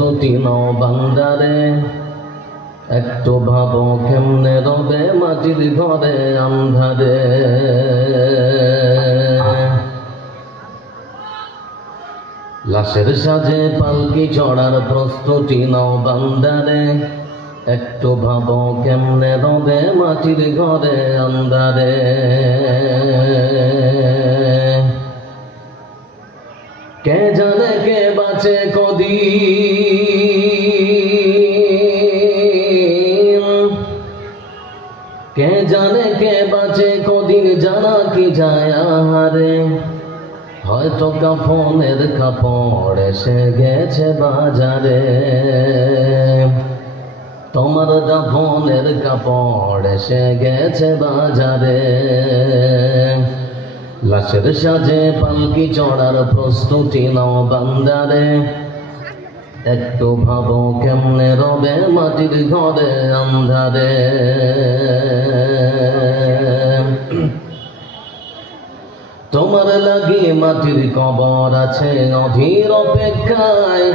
প্রস্তুতি নাও বান্দারে, একটু ভাবো কেমনে রবে মাটির ঘরে আন্ধারে। লাশের সাজে পালকি চড়ার প্রস্তুতি নাও বান্দারে, একটু ভাবো কেমনে রবে মাটির ঘরে আন্ধারে। কে জানে কে বাঁচে কদিন, কে জানে কে বাঁচে কদিন জানা কি যায় আহারে। হয়তো কাফনের কাপড় এসে গেছে বাজারে, তোমার দাফনের কাপড় এসে গেছে বাজারে। লাশের সাজে পালকি চড়ার প্রস্তুতি নাও বান্দারে, একটু ভাবো কেমনে রবে মাটির ঘরে আন্ধারে। তোমার লাগি মাটির কবর আছে অধীর অপেক্ষায়,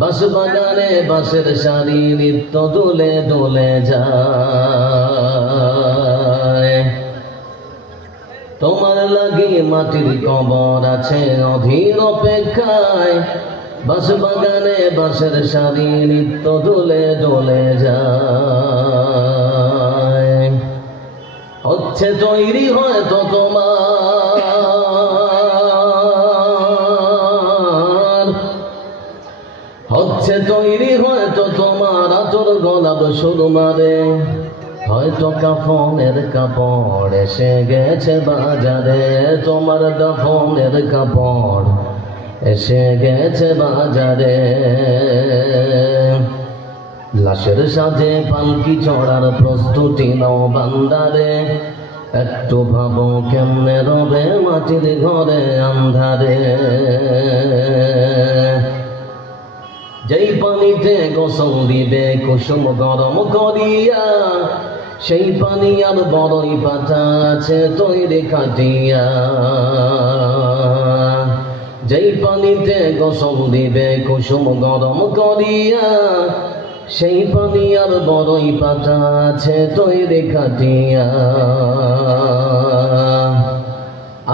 বাঁশ বাগানে বাঁশের সারি নিত্য দুলে দুলে যায়। তোমার লাগি মাটির কবর আছে অধীর অপেক্ষায়, বাঁশ বাগানে বাঁশের সারি নিত্য দুলে দুলে যায়। হচ্ছে তৈরি হয়তো তোমার, হচ্ছে তৈরি হয়তো তোমার আতর গোলাপ সুরমারে। হয়তো কাফনের কাপড় এসে গেছে বাজারে, তোমার দাফনের কাপড় এসে গেছে বাজারে। লাশের সাজে পালকি চড়ার প্রস্তুতি নাও বান্দারে, একটু ভাবো কেমনে রবে মাটির ঘরে আন্ধারে। যেই পানিতে গোসল দিবে কুসুম গরম করিয়া, সেই পানি আর বড়ই পাতা আছে তৈরি খাটিয়া। যেই পানিতে গোসল দিবে কুসুম গরম করিয়া, সেই পানি আর বড়ই পাতা আছে তৈরি খাটিয়া।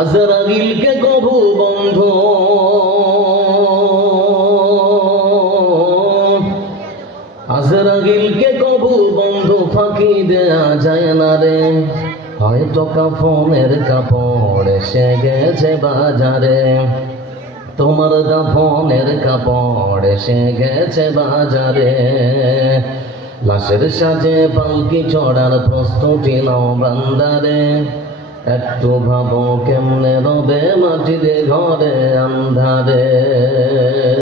আজরাইলকে কবু বন্ধু, আজরাইলকে কবু বন্ধু ফাঁকি দেয়া যায় না রে। হয়তো কাফনের কাপড় এসে গেছে বাজারে, তোমার দাফনের কাপড় এসে গেছে বাজারে। লাশের সাজে পালকি চড়ার প্রস্তুতি নাও বান্দারে, একটু ভাবো কেমনে রবে মাটির ঘরে আন্ধারে।